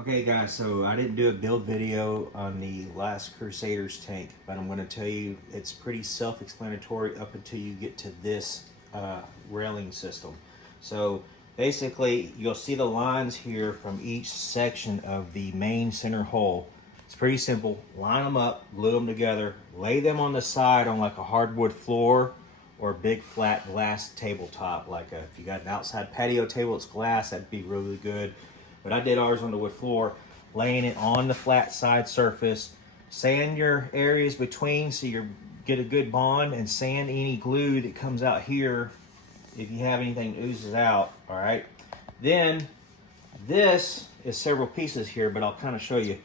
Okay guys, so I didn't do a build video on the last Crusader's tank, but I'm going to tell you it's pretty self-explanatory up until you get to this railing system. So basically you'll see the lines here from each section of the main center hole. It's pretty simple. Line them up, glue them together, lay them on the side on like a hardwood floor or a big flat glass tabletop. If you got an outside patio table, it's glass, that'd be really good. But I did ours on the wood floor, laying it on the flat side surface. Sand your areas between so you get a good bond, and sand any glue that comes out here if you have anything that oozes out, all right? Then this is several pieces here, but I'll kind of show you.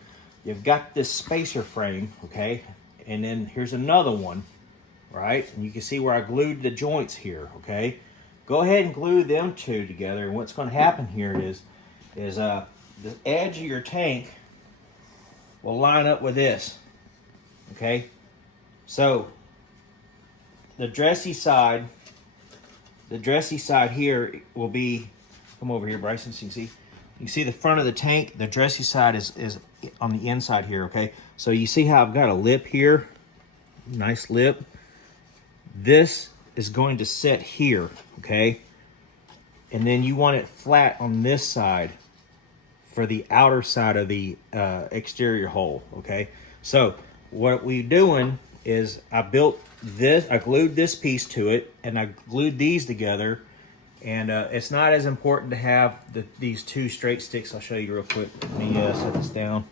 You've got this spacer frame, okay? And then here's another one, right? And you can see where I glued the joints here, okay? Go ahead and glue them two together, and what's gonna happen here is the edge of your tank will line up with this, okay? So the dressy side here will be, come over here Bryson so you can see the front of the tank. The dressy side is on the inside here, okay? So you see how I've got a lip here, nice lip. This is going to sit here, okay? And then you want it flat on this side for the outer side of the exterior hole, okay? So what we're doing is I glued this piece to it, and I glued these together, and it's not as important to have these two straight sticks. I'll show you real quick. Let me set this down.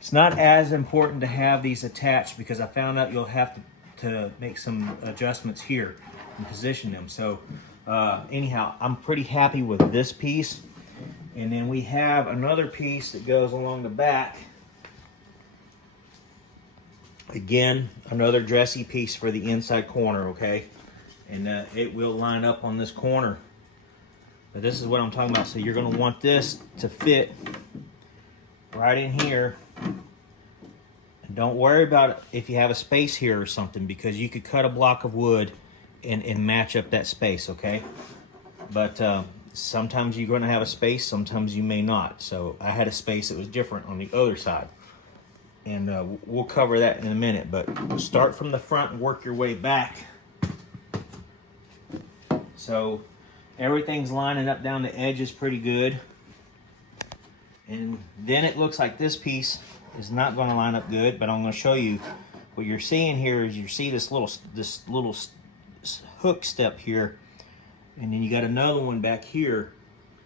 It's not as important to have these attached because I found out you'll have to make some adjustments here and position them. So anyhow, I'm pretty happy with this piece. And then we have another piece that goes along the back. Again, another dressy piece for the inside corner, okay? And it will line up on this corner. But this is what I'm talking about. So you're gonna want this to fit right in here. And don't worry about it if you have a space here or something, because you could cut a block of wood and match up that space, okay? But sometimes you're going to have a space, sometimes you may not. So I had a space that was different on the other side. And we'll cover that in a minute, but start from the front and work your way back. So everything's lining up down the edges pretty good. And then it looks like this piece is not going to line up good, but I'm going to show you what you're seeing here. Is you see this little hook step here, and then you got another one back here.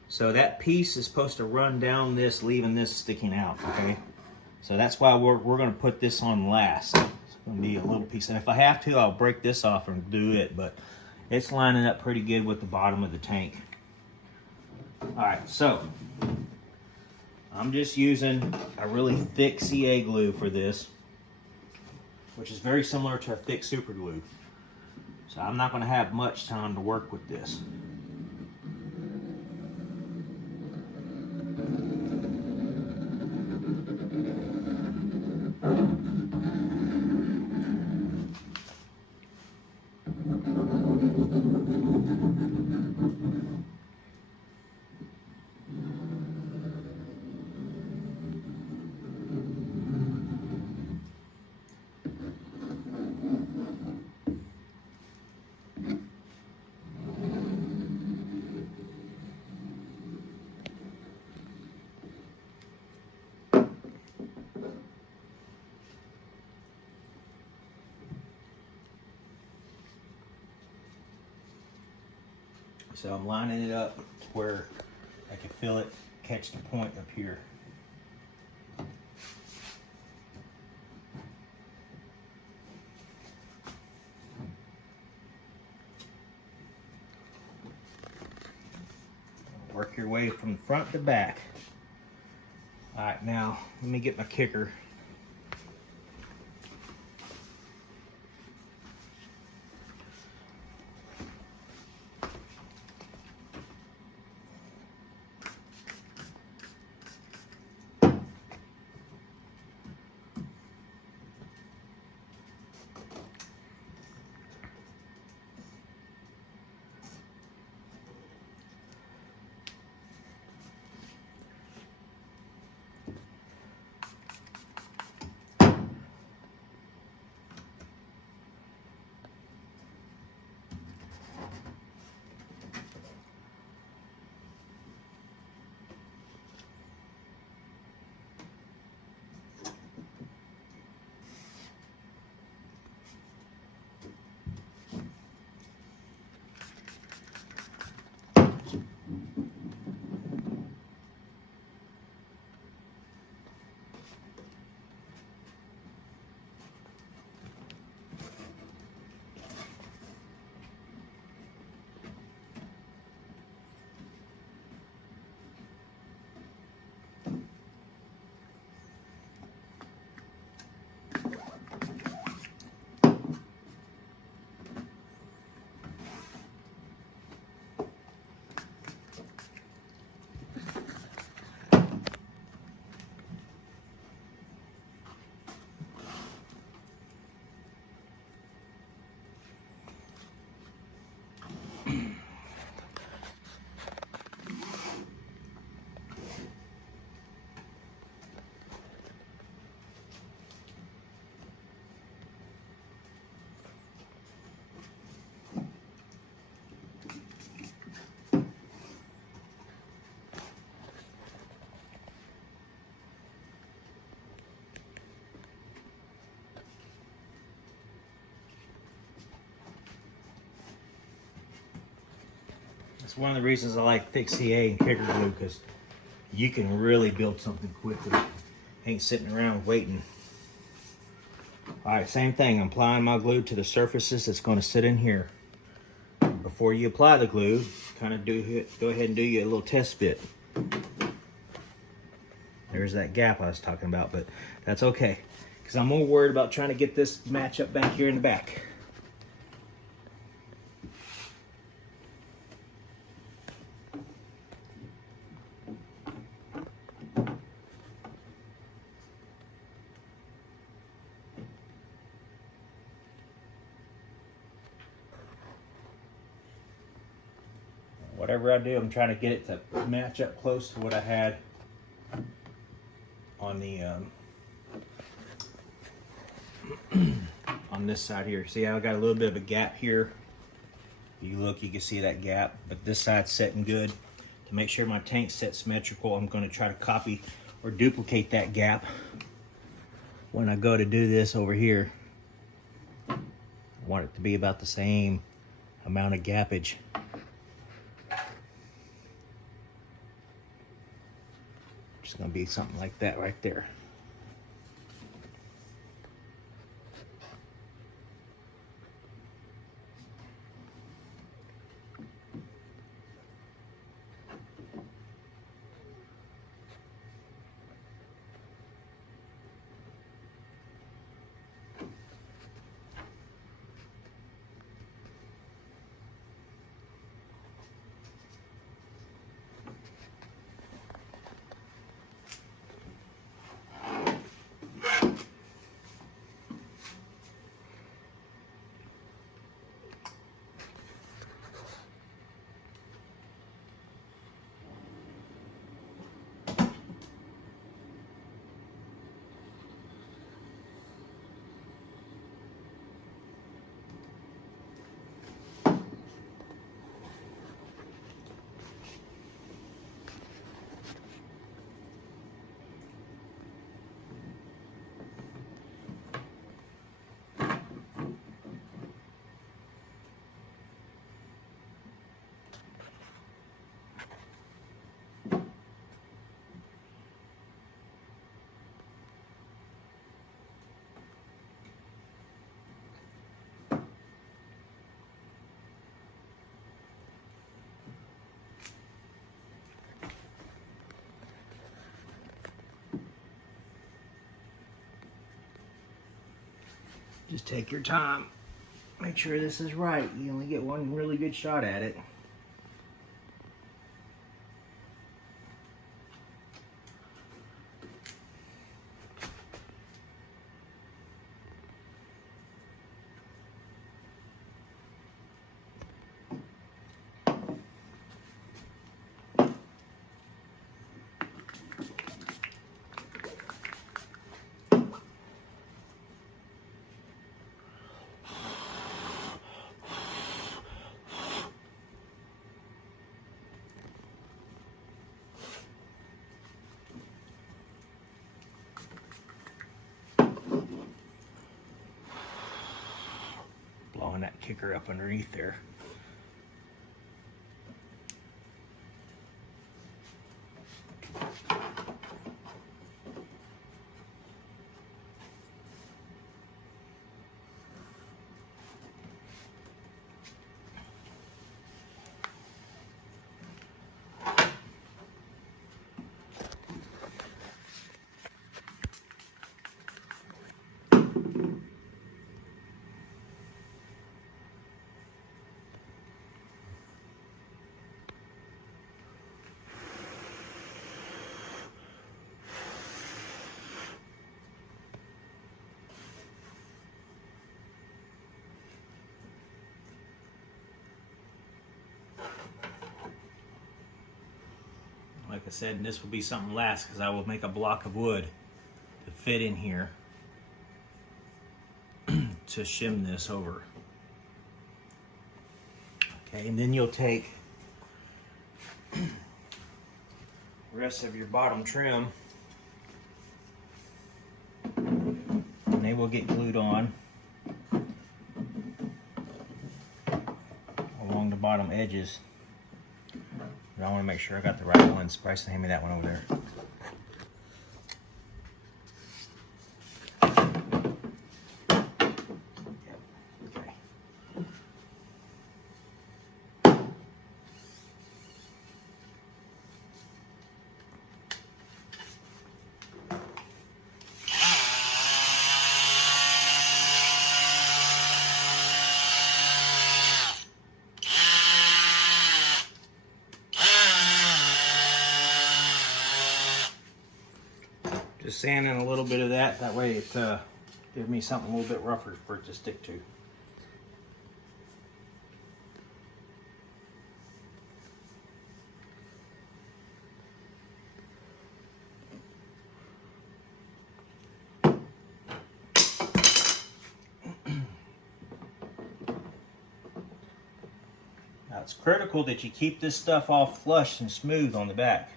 So that piece is supposed to run down this, leaving this sticking out, okay? So that's why we're going to put this on last. It's going to be a little piece, and if I have to, I'll break this off and do it, but it's lining up pretty good with the bottom of the tank. All right, so I'm just using a really thick CA glue for this, which is very similar to a thick super glue. So I'm not going to have much time to work with this. So I'm lining it up where I can feel it catch the point up here. Work your way from front to back. All right, now let me get my kicker. It's one of the reasons I like thick CA and kicker glue, because you can really build something quickly. Ain't sitting around waiting. All right, same thing. I'm applying my glue to the surfaces that's going to sit in here. Before you apply the glue, kind of go ahead and do you a little test bit. There's that gap I was talking about, but that's okay, because I'm more worried about trying to get this match up back here in the back. Whatever I do, I'm trying to get it to match up close to what I had on the on this side here. See how I got a little bit of a gap here? If you look, you can see that gap, but this side's setting good. To make sure my tank's set symmetrical, I'm going to try to copy or duplicate that gap when I go to do this over here. I want it to be about the same amount of gappage. It's going to be something like that right there. Just take your time. Make sure this is right. You only get one really good shot at it. Blowing that kicker up underneath there. Like I said, and this will be something last, because I will make a block of wood to fit in here to shim this over. Okay, and then you'll take the rest of your bottom trim and they will get glued on along the bottom edges. but I want to make sure I got the right ones. Bryson, hand me that one over there. Okay. Just sanding a little bit of that way it gives me something a little bit rougher for it to stick to. Now it's critical that you keep this stuff all flush and smooth on the back.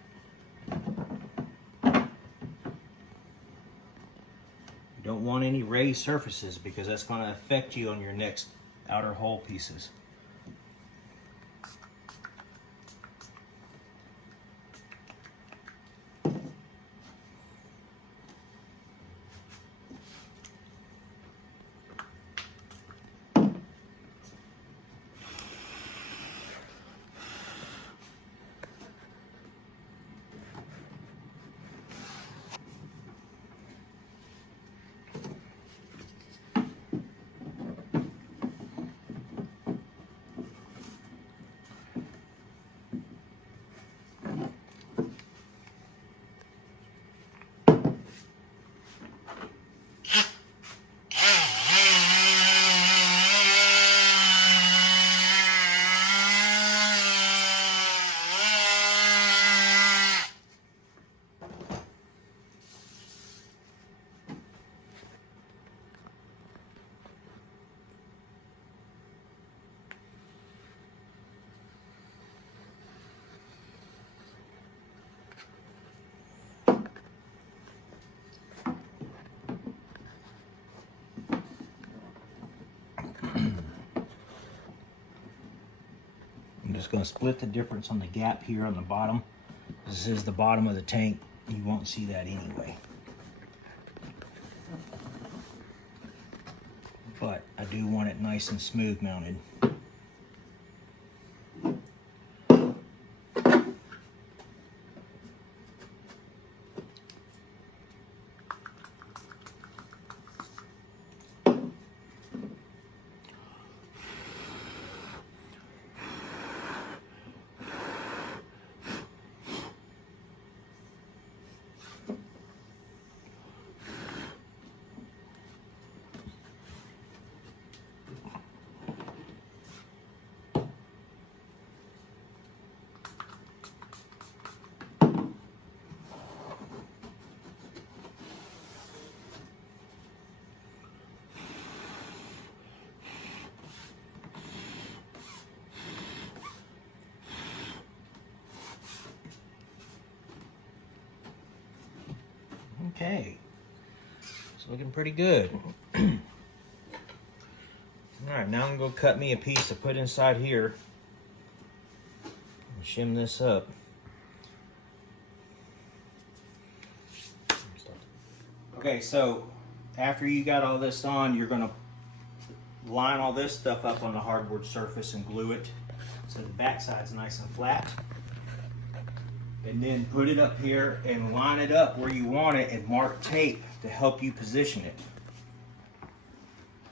You don't want any raised surfaces because that's going to affect you on your next outer hull pieces. I'm just going to split the difference on the gap here on the bottom. This is the bottom of the tank. You won't see that anyway. But I do want it nice and smooth mounted. Okay, it's looking pretty good. All right, now I'm gonna go cut me a piece to put inside here and shim this up. Okay, so after you got all this on, you're gonna line all this stuff up on the hardboard surface and glue it so the back side's nice and flat. And then put it up here and line it up where you want it and mark tape to help you position it.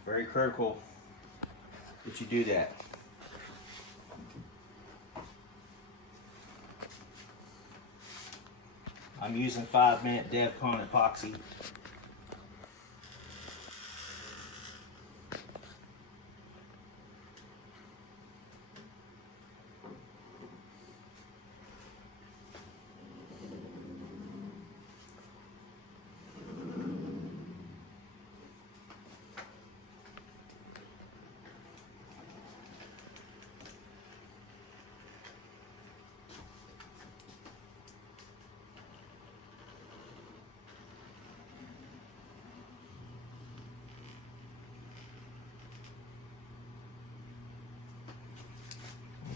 Very critical that you do that. I'm using 5-minute DevCon epoxy.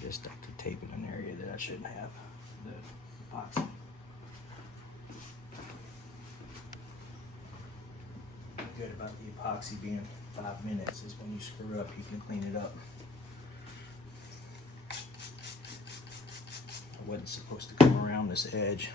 just stuck to tape in an area that I shouldn't have. The epoxy. Good about the epoxy being 5 minutes is when you screw up, you can clean it up. I wasn't supposed to come around this edge.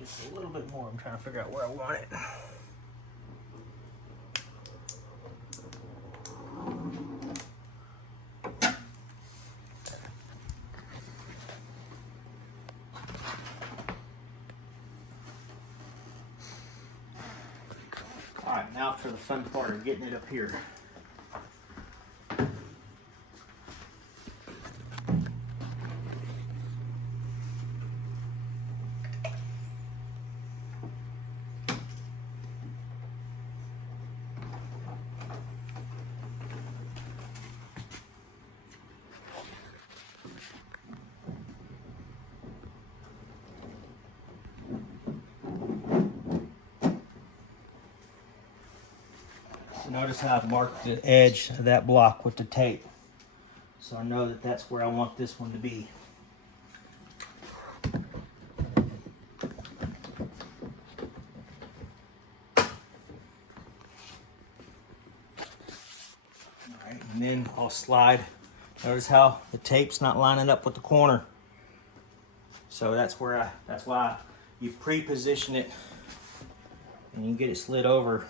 Just a little bit more. I'm trying to figure out where I want it. All right, now for the fun part of getting it up here. Notice how I've marked the edge of that block with the tape. So I know that that's where I want this one to be. Alright, and then I'll slide. Notice how the tape's not lining up with the corner. So that's why you pre-position it and you get it slid over.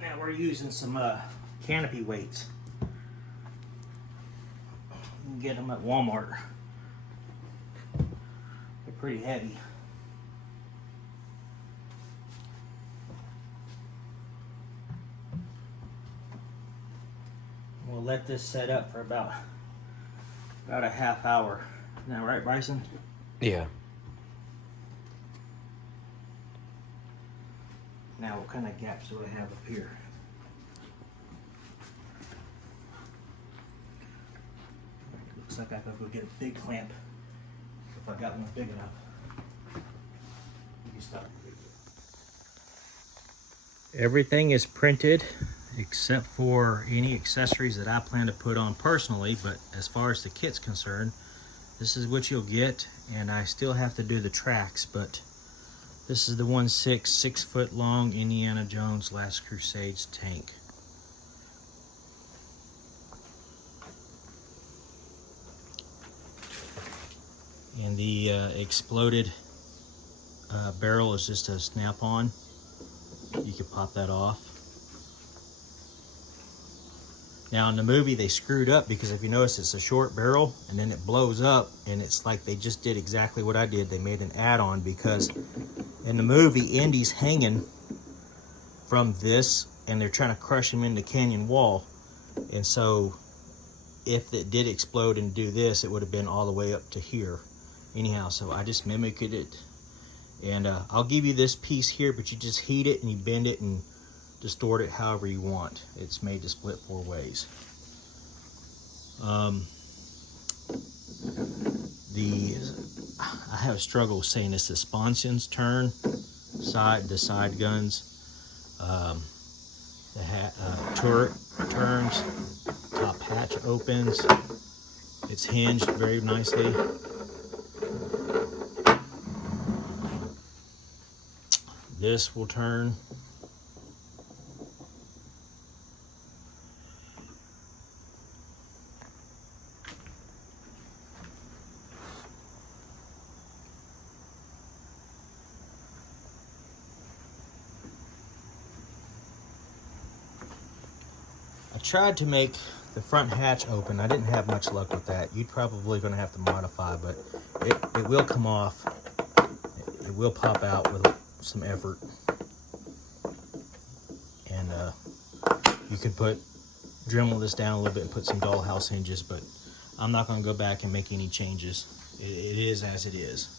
Now we're using some canopy weights. You can get them at Walmart. They're pretty heavy. We'll let this set up for about a half hour. Isn't that right, Bryson? Yeah. Now, what kind of gaps do I have up here? Looks like I could go get a big clamp if I got one big enough. You stop. Everything is printed except for any accessories that I plan to put on personally, but as far as the kit's concerned, this is what you'll get, and I still have to do the tracks, but this is the 6-foot long Indiana Jones Last Crusades tank. And the exploded barrel is just a snap-on. You can pop that off. Now in the movie they screwed up because if you notice it's a short barrel and then it blows up, and it's like they just did exactly what I did. They made an add-on because in the movie Indy's hanging from this and they're trying to crush him in the canyon wall, and so if it did explode and do this, it would have been all the way up to here. Anyhow, so I just mimicked it, and I'll give you this piece here, but you just heat it and you bend it and distort it however you want. It's made to split 4 ways. I have a struggle with saying this. The sponsions turn, the side guns, the turret turns, top hatch opens. It's hinged very nicely. This will turn. I tried to make the front hatch open. I didn't have much luck with that. You'd probably going to have to modify, but it will come off. It will pop out with some effort. And you could Dremel this down a little bit and put some dollhouse hinges, but I'm not going to go back and make any changes. It is as it is.